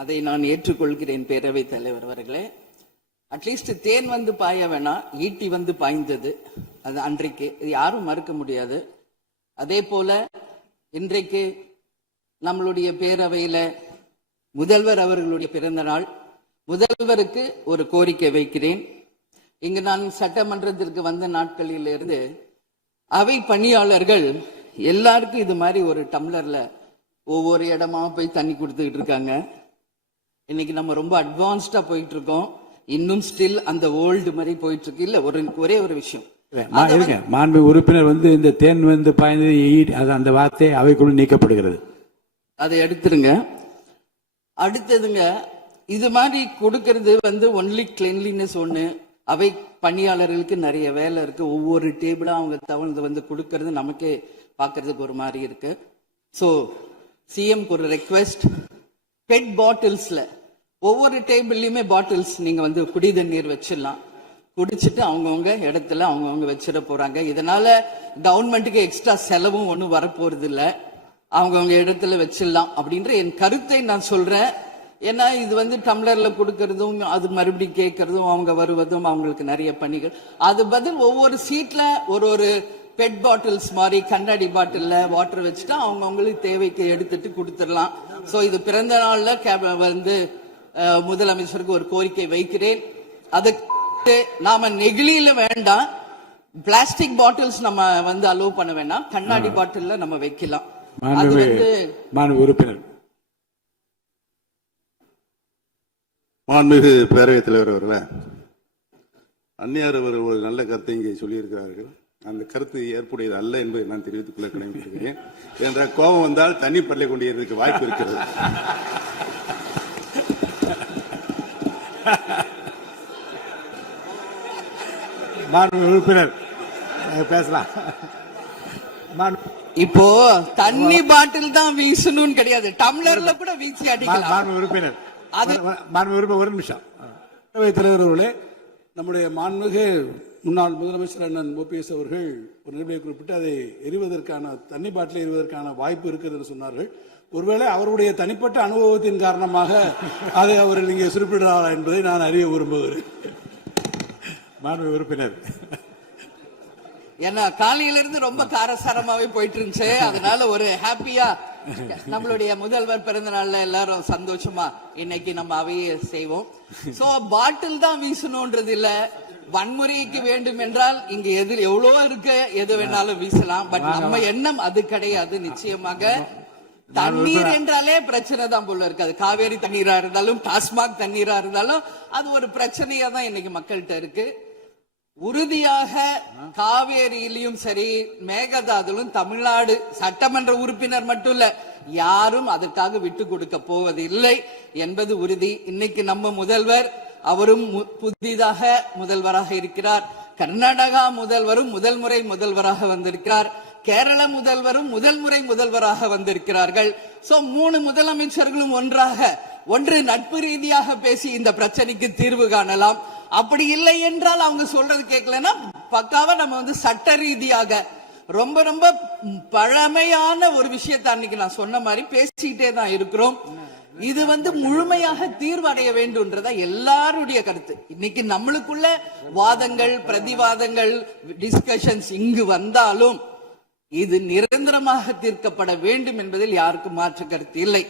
அதை நான் ஏற்றுக்கொள்கிறேன் பேரவைத் தலைவர் அவர்களே. அட்லீஸ்ட் தேன் வந்து பாய வேணாம், ஈட்டி வந்து பாய்ந்தது அது அன்றைக்கு, இது யாரும் மறுக்க முடியாது. அதே போல இன்றைக்கு நம்மளுடைய பேரவையில முதல்வர் அவர்களுடைய பிறந்த நாள். முதல்வருக்கு ஒரு கோரிக்கை வைக்கிறேன். இங்கு நான் சட்டமன்றத்திற்கு வந்த நாட்களில் இருந்து அவை பணியாளர்கள் எல்லாருக்கும் இது மாதிரி ஒரு டம்ளர்ல ஒவ்வொரு இடமா போய் தண்ணி கொடுத்துக்கிட்டு இருக்காங்க. இன்னைக்கு நம்ம ரொம்ப அட்வான்ஸ்டா போயிட்டு இருக்கோம். இன்னும் ஸ்டில் அந்த ஓல்டு மாதிரி போயிட்டு இருக்கு. இல்ல ஒரே ஒரு விஷயம், மாண்பு உறுப்பினர் இந்த தேன் வந்து பாய்ந்து அந்த வார்த்தை அவைக்குள்ள நீக்கப்படுகிறது. அதை எடுத்துருங்க. அடுத்ததுங்க, இது மாதிரி கொடுக்கறது ஒன்லி கிளீன்லினஸ் ஒண்ணு. அவை பணியாளர்களுக்கு நிறைய வேலை இருக்கு. ஒவ்வொரு டேபிளா அவங்க தவழ்ந்து கொடுக்கறது நமக்கே பாக்குறதுக்கு ஒரு மாதிரி இருக்கு. சோ சிஎம்க்கு ஒரு ரெக்வெஸ்ட், பெட் பாட்டில்ஸ்ல ஒவ்வொரு டேபிள்லயுமே பாட்டில்ஸ் நீங்க குடி தண்ணீர் வச்சிடலாம். குடிச்சிட்டு அவங்கவுங்க இடத்துல அவங்கவுங்க வச்சிட போறாங்க. இதனால கவர்மெண்ட்டுக்கு எக்ஸ்ட்ரா செலவும் ஒன்றும் வரப்போறது இல்லை. அவங்கவுங்க இடத்துல வச்சிடலாம் அப்படின்ற என் கருத்தை நான் சொல்றேன். ஏன்னா இது டம்ளர்ல கொடுக்கறதும் அது மறுபடியும் கேட்கறதும் அவங்க வருவதும் அவங்களுக்கு நிறைய பணிகள். அது பதில் ஒவ்வொரு சீட்ல ஒரு பெட் பாட்டில்ஸ் மாதிரி கண்ணாடி பாட்டில்ல வாட்டர் வச்சுட்டா அவங்களுக்கு தேவைக்கு எடுத்துட்டு கொடுத்துடலாம். சோ இது பிறந்த நாள்ல முதலமைச்சருக்கு ஒரு கோரிக்கை வைக்கிறேன். அதுக்கு நாம நெகிழியில வேண்டாம், பிளாஸ்டிக் பாட்டில்ஸ் நம்ம அலோவ் பண்ண வேண்டாம், கண்ணாடி பாட்டில்ல நம்ம வைக்கலாம். உறுப்பினர் மாண்புமிகு பேரவைத் தலைவர் அவர்களே, அந்நியார் அவர்கள் ஒரு நல்ல கருத்தை இங்கே சொல்லியிருக்கிறார்கள். அந்த கருத்து ஏற்புடையது அல்ல என்பதை நான் தெரிவித்துக் கொள்ள கடமைப்பட்டிருக்கிறேன். என்ற கோபம் வந்தால் தண்ணி பள்ளி கொண்டிருக்க வாய்ப்பு இருக்கிறது. உறுப்பினர் பேசலாம். இப்போ தண்ணி பாட்டில் தான் வீசணும் கிடையாது, டம்ளர்ல கூட வீசி அடிக்கலாம். உறுப்பினர் ஒரு நிமிஷம். தலைவர் அவர்களே, நம்முடைய மாண்புமிகு முன்னாள் முதலமைச்சர் அண்ணன் ஓபிஎஸ் அவர்கள் ஒரு நிலையை குறிப்பிட்டு அதை எரிவதற்கான தண்ணி பாட்டில் எரிவதற்கான வாய்ப்பு இருக்கிறது சொன்னார்கள். ஒருவேளை அவருடைய தனிப்பட்ட அனுபவத்தின் காரணமாக அதை அவர் இங்கே குறிப்பிடுறாரா என்பதை நான் அறிய விரும்புகிறேன். மாண்புமிகு உறுப்பினர், ஏன்னா காலையில இருந்து ரொம்ப காரசாரமாவே போயிட்டு இருந்துச்சு. அதனால ஒரு ஹாப்பியா நம்மளுடைய முதல்வர் பிறந்த நாள்ல எல்லாரும் சந்தோஷமா இன்னைக்கு நம்ம அவையை செய்வோம். சோ பாட்டில் தான் வீசணும்ன்றது இல்ல, வன்முறைக்கு வேண்டும் என்றால் இங்க எதில் எவ்வளவு இருக்கு, எது வேணாலும் வீசலாம். பட் நம்ம எண்ணம் அது கிடையாது. நிச்சயமாக தண்ணீர் என்றாலே பிரச்சனை தான் போல இருக்கு. அது காவேரி தண்ணீரா இருந்தாலும் டாஸ்மாக் தண்ணீரா இருந்தாலும் அது ஒரு பிரச்சனையா தான் இன்னைக்கு மக்கள்கிட்ட இருக்கு. உறுதியாக காவேரியிலும் சரி மேகதாதுலும் தமிழ்நாடு சட்டமன்ற உறுப்பினர் மட்டும் இல்ல, யாரும் அதற்காக விட்டு கொடுக்க போவதில்லை என்பது உறுதி. இன்னைக்கு நம்ம முதல்வர் அவரும் புதிதாக முதல்வராக இருக்கிறார். கர்நாடகா முதல்வரும் முதல் முறை முதல்வராக வந்திருக்கிறார். கேரள முதல்வரும் முதல் முறை முதல்வராக வந்திருக்கிறார்கள். சோ 3 முதலமைச்சர்களும் ஒன்று நட்பு ரீதியாக பேசி இந்த பிரச்சனைக்கு தீர்வு காணலாம். அப்படி இல்லை என்றால் அவங்க சொல்றது கேட்கலன்னா பக்காவா நம்ம சட்ட ரீதியாக ரொம்ப ரொம்ப பழமையான ஒரு விஷயத்தை அன்னைக்கு நான் சொன்ன மாதிரி பேசிக்கிட்டே தான் இருக்கிறோம். இது முழுமையாக தீர்வடைய வேண்டும்ன்றதா எல்லாருடைய கருத்து. இன்னைக்கு நம்மளுக்குள்ள வாதங்கள் பிரதிவாதங்கள் டிஸ்கஷன்ஸ் இங்கு வந்தாலும் இது நிரந்தரமாக தீர்க்கப்பட வேண்டும் என்பதில் யாருக்கும் மாற்று கருத்து இல்லை.